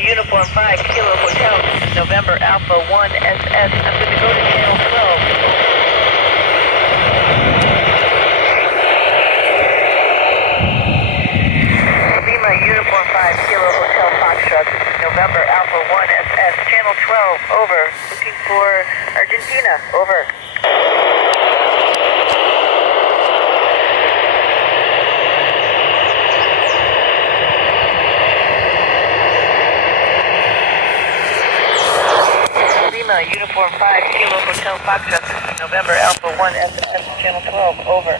Uniform 5 Kilo Hotel, November Alpha 1 SS. I'm going to go to channel 12. Lima Uniform 5 Kilo Hotel Foxtrot, November Alpha 1 SS, channel 12, over. Looking for Argentina, over. Uniform 5 Kilo Hotel Foxtrot, November Alpha 1 SS, channel 12, over.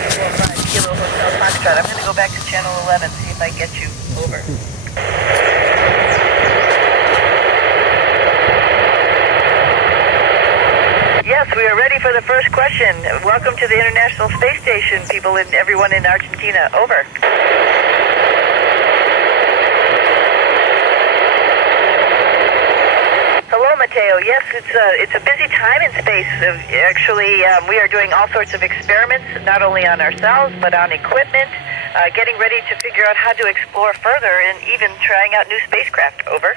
Uniform 5 Kilo Hotel Foxtrot, I'm going to go back to channel 11, see if I get you, over. Yes, we are ready for the first question. Welcome to the International Space Station, people and everyone in Argentina. Over. Hello, Mateo. Yes, it's a busy time in space. Actually, we are doing all sorts of experiments, not only on ourselves, but on equipment, getting ready to figure out how to explore further and even trying out new spacecraft. Over.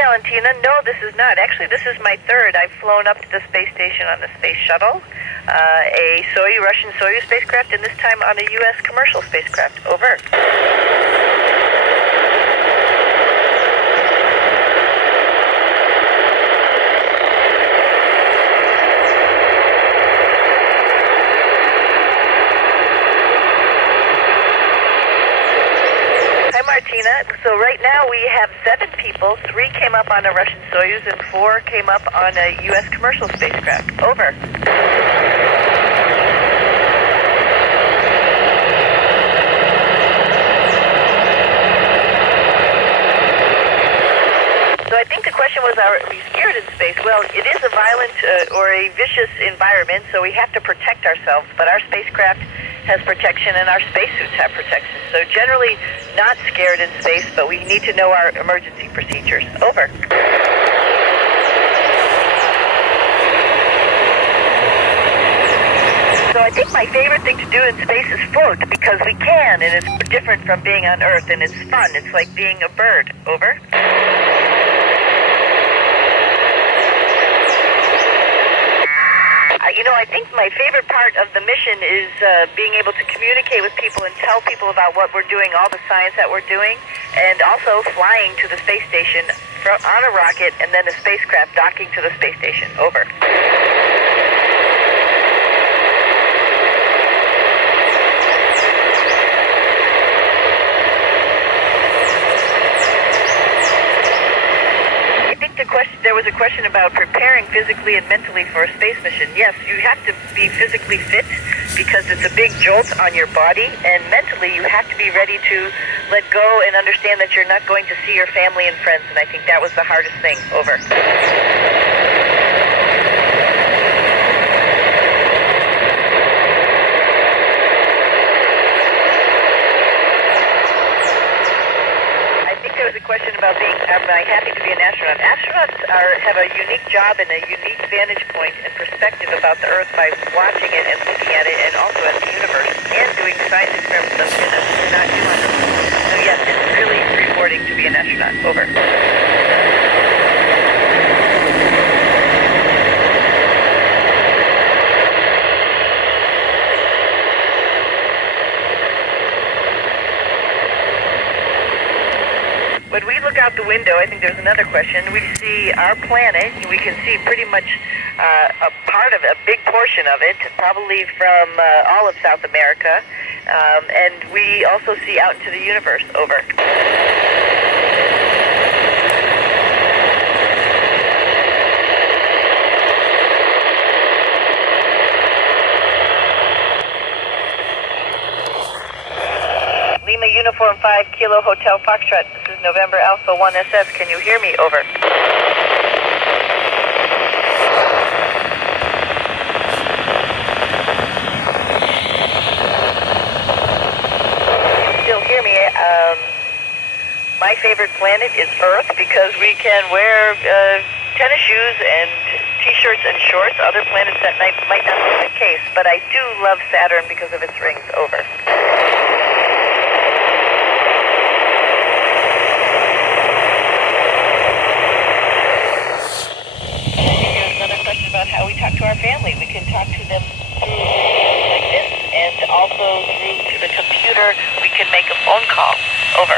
Valentina, no, this is not. Actually, this is my third. I've flown up to the space station on the space shuttle, a Russian Soyuz spacecraft, and this time on a U.S. commercial spacecraft. Over. Martina. So right now we have 7 people. 3 came up on a Russian Soyuz and 4 came up on a U.S. commercial spacecraft. Over. So I think the question was, are we scared in space? Well, it is a violent or a vicious environment, so we have to protect ourselves. But our spacecraft has protection and our spacesuits have protection. So generally not scared in space, but we need to know our emergency procedures. Over. So I think my favorite thing to do in space is float, because we can, and it's different from being on Earth, and it's fun. It's like being a bird. Over. You know, I think my favorite part of the mission is being able to communicate with people and tell people about what we're doing, all the science that we're doing, and also flying to the space station on a rocket and then a spacecraft docking to the space station. Over. There was a question about preparing physically and mentally for a space mission. Yes, you have to be physically fit because it's a big jolt on your body, and mentally you have to be ready to let go and understand that you're not going to see your family and friends, and I think that was the hardest thing. Over. I happy to be an astronaut? Astronauts have a unique job and a unique vantage point and perspective about the Earth by watching it and looking at it and also at the universe and doing science experiments that students cannot do on Earth. So yes, it's really rewarding to be an astronaut. Over. When we look out the window, I think there's another question. We see our planet. We can see pretty much a part of it, a big portion of it, probably from all of South America. And we also see out into the universe. Over. Lima Uniform 5 Kilo Hotel Foxtrot. This is November Alpha 1 SS. Can you hear me? Over. Can you still hear me? My favorite planet is Earth because we can wear tennis shoes and t-shirts and shorts. Other planets that might not be the case, but I do love Saturn because of its rings. Over. About how we talk to our family. We can talk to them through like this and also through to the computer. We can make a phone call. Over.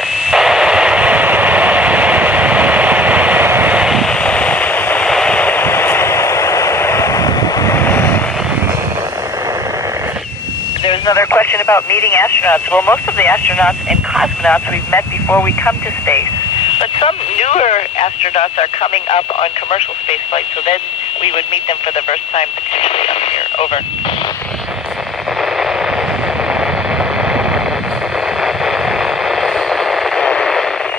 There's another question about meeting astronauts. Well, most of the astronauts and cosmonauts we've met before we come to space. But some newer astronauts are coming up on commercial space flights, so then we would meet them for the first time potentially up here. Over.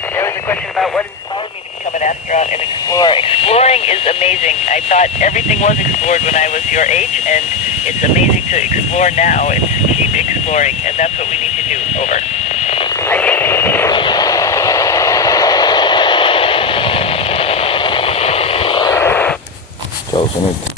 There was a question about what inspired me to become an astronaut and explorer. Exploring is amazing. I thought everything was explored when I was your age, and it's amazing to explore now and to keep exploring, and that's what we need to do. Over. I think... Chao, Sunita.